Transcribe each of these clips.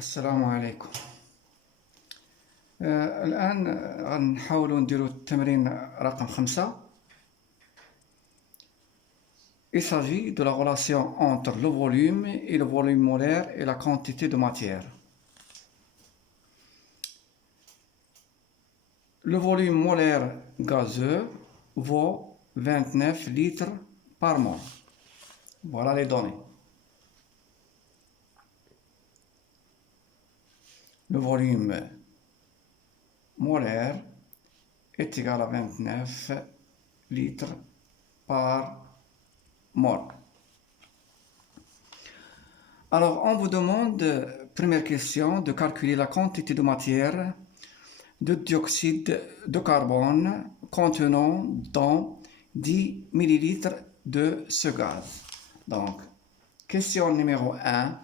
السلام عليكم. الآن غنحاولوا نديروا التمرين رقم 5. Il s'agit de la relation entre le volume et le volume molaire et la quantité de matière. Le volume molaire gazeux vaut 29 litres par mol. Voilà les données. Le volume molaire est égal à 29 litres par mol. Alors, on vous demande, première question, de calculer la quantité de matière de dioxyde de carbone contenant dans 10 ml de ce gaz. Donc, question numéro 1,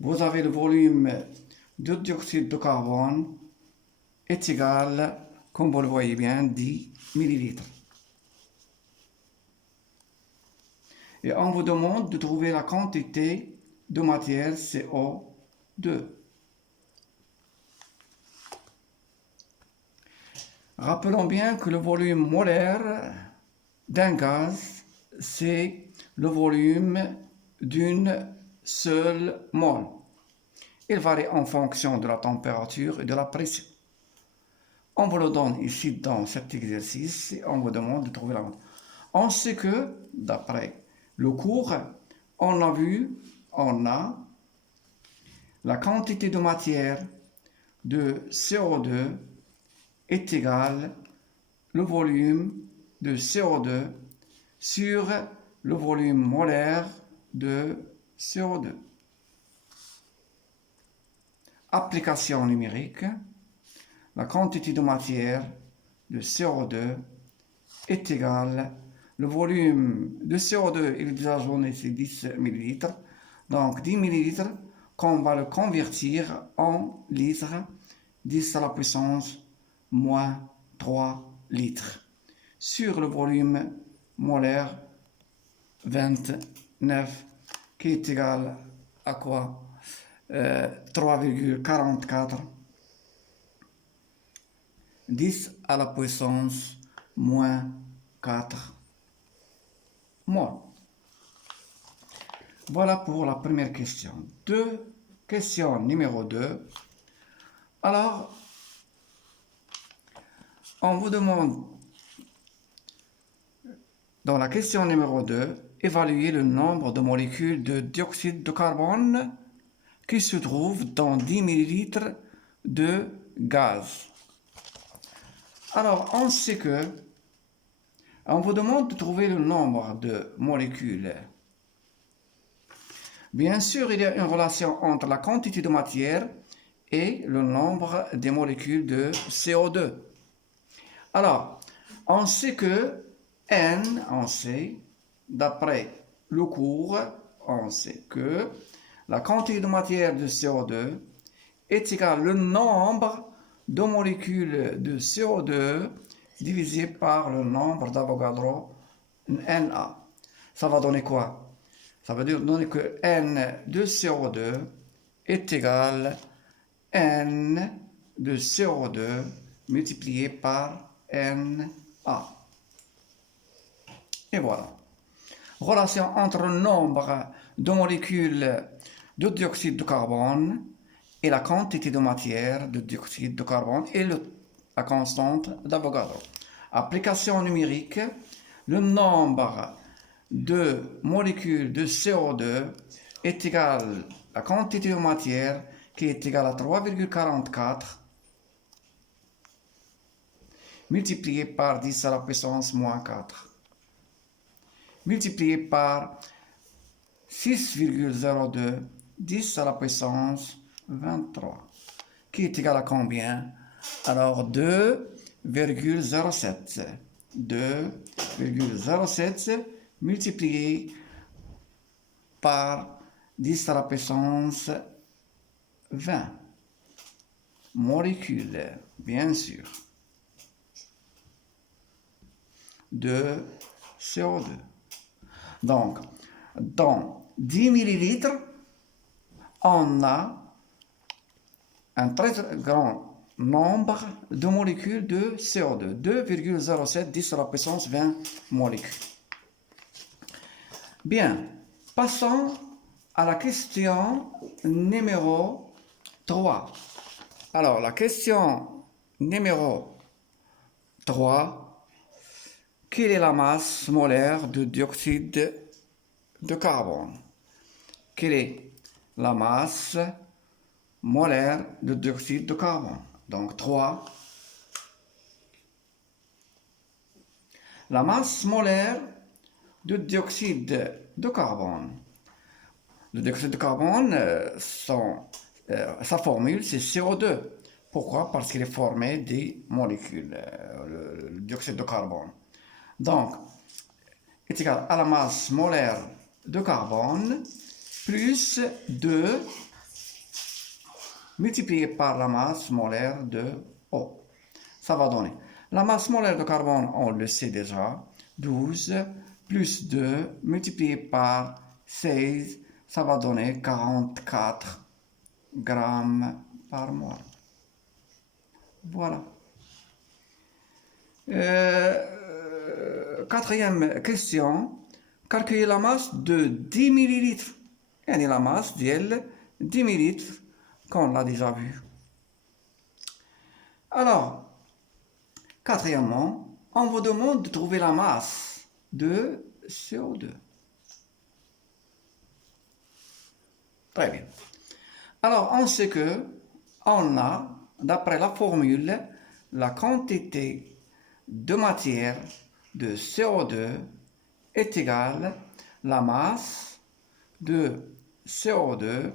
vous avez le volume de dioxyde de carbone est égal, comme vous le voyez bien, 10 ml. Et on vous demande de trouver la quantité de matière CO2. Rappelons bien que le volume molaire d'un gaz, c'est le volume d'une seule mole. Il varie en fonction de la température et de la pression. On vous le donne ici dans cet exercice et on vous demande de trouver la quantité. On sait que, d'après le cours, on a la quantité de matière de CO2 est égale le volume de CO2 sur le volume molaire de CO2. Application numérique, la quantité de matière de CO2 est égale le volume de CO2, il est déjà donné, c'est 10 ml. Donc 10 ml, qu'on va le convertir en litres, 10 à la puissance moins 3 litres. Sur le volume molaire 29, qui est égal à quoi? 3,44. 10 à la puissance moins 4 mol. Voilà pour la première question. Question numéro 2. Alors, on vous demande, dans la question numéro 2, évaluer le nombre de molécules de dioxyde de carbone qui se trouvent dans 10 ml de gaz. Alors, on sait que on vous demande de trouver le nombre de molécules. Bien sûr, il y a une relation entre la quantité de matière et le nombre des molécules de CO2. Alors, on sait que N, d'après le cours, on sait que la quantité de matière de CO2 est égale au nombre de molécules de CO2 divisé par le nombre d'Avogadro Na. Ça va donner quoi? Ça veut dire donner que N de CO2 est égal à N de CO2 multiplié par Na. Et voilà. Relation entre le nombre de molécules de dioxyde de carbone et la quantité de matière de dioxyde de carbone et la constante d'Avogadro. Application numérique, le nombre de molécules de CO2 est égal à la quantité de matière qui est égale à 3,44 multiplié par 10 à la puissance moins 4 multiplié par 6,02 10 à la puissance 23 qui est égal à combien? Alors 2,07 multiplié par 10 à la puissance 20 molécules, bien sûr, de CO2. Donc, dans 10 ml, on a un très grand nombre de molécules de CO2, 2,07 10 à la puissance 20 molécules. Bien, passons à la question numéro 3. Alors, la question numéro 3, quelle est la masse molaire de dioxyde de carbone? Quelle est la masse molaire de dioxyde de carbone? Donc 3. La masse molaire de dioxyde de carbone. Le dioxyde de carbone, sa formule, c'est CO2. Pourquoi? Parce qu'il est formé des molécules, le dioxyde de carbone. Donc, est égal à la masse molaire de carbone plus 2 multiplié par la masse molaire de eau. Ça va donner. La masse molaire de carbone, on le sait déjà, 12 plus 2 multiplié par 16, ça va donner 44 grammes par mol. Voilà. Quatrième question. Calculer la masse de 10 millilitres. Et la masse d'elle, 10 millilitres, qu'on l'a déjà vu. Alors, quatrièmement, on vous demande de trouver la masse de CO2. Très bien. Alors, on sait que on a, d'après la formule, la quantité de matière de CO2 est égale à la masse de CO2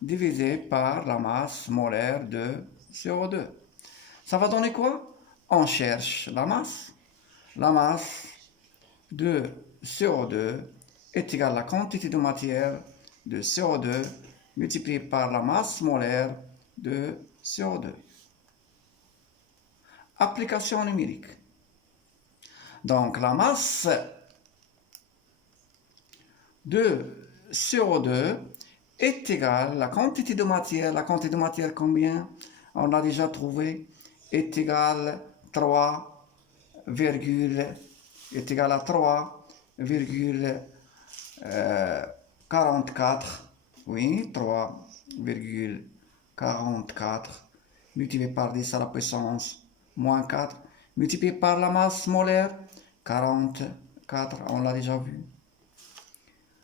divisé par la masse molaire de CO2. Ça va donner quoi? On cherche la masse. La masse de CO2 est égale à la quantité de matière de CO2 multipliée par la masse molaire de CO2. Application numérique. Donc la masse de CO2 est égale à la quantité de matière. La quantité de matière combien? On l'a déjà trouvé. Est égale à 3,44. Oui, 3,44 multiplié par 10 à la puissance moins 4 multiplié par la masse molaire 44, on l'a déjà vu.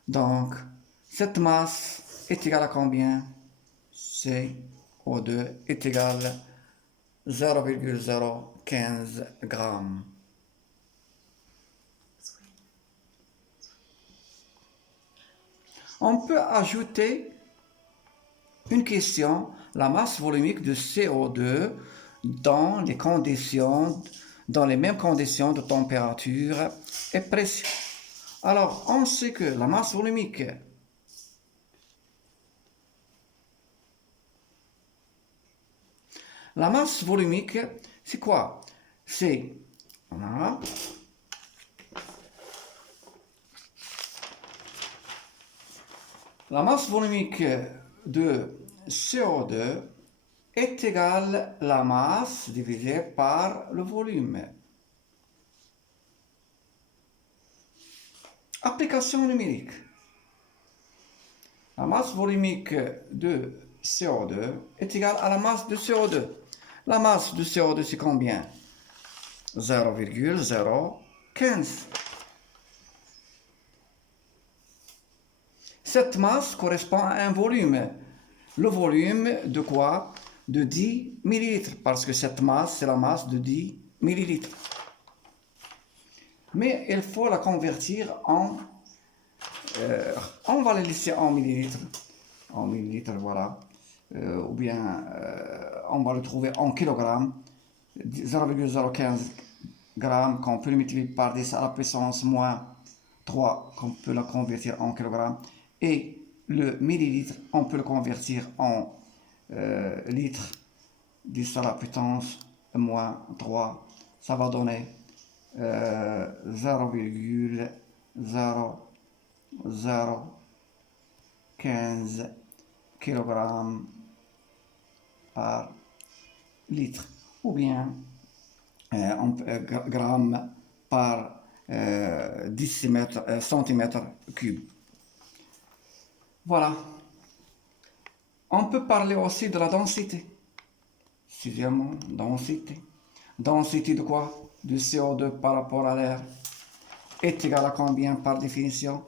Donc, cette masse est égale à combien? CO2 est égale à 0,015 grammes. On peut ajouter une question, la masse volumique de CO2 dans les mêmes conditions de température et pression. Alors, on sait que la masse volumique c'est quoi? C'est la masse volumique de CO2 est égale à la masse divisée par le volume. Application numérique. La masse volumique de CO2 est égale à la masse de CO2. La masse de CO2, c'est combien? 0,015. Cette masse correspond à un volume. Le volume de quoi? De 10 millilitres, parce que cette masse, c'est la masse de 10 millilitres. Mais il faut la convertir en... on va la laisser en millilitres. En millilitres, voilà. Ou bien, on va le trouver en kilogrammes. 0,015 grammes qu'on peut le multiplier par 10 à la puissance moins 3, qu'on peut la convertir en kilogrammes. Et le millilitre, on peut le convertir en litres, 10 à la puissance moins 3. Ça va donner 0,0015 kg par litre, ou bien grammes par centimètres cubes. Voilà. On peut parler aussi de la densité. Sixièmement, densité. Densité de quoi? Du CO2 par rapport à l'air est égal à combien par définition?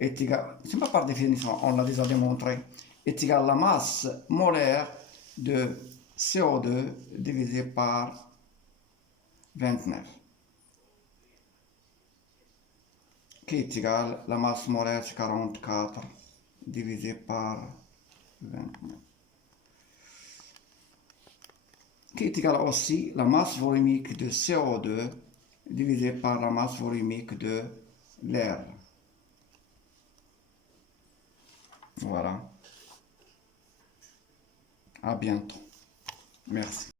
Est égal, c'est pas par définition, on l'a déjà démontré, est égal à la masse molaire de CO2 divisé par 29. Qui est égal à la masse molaire, c'est 44 divisé par 29. Qui est égal aussi la masse volumique de CO2 divisé par la masse volumique de l'air. Voilà. À bientôt. Merci.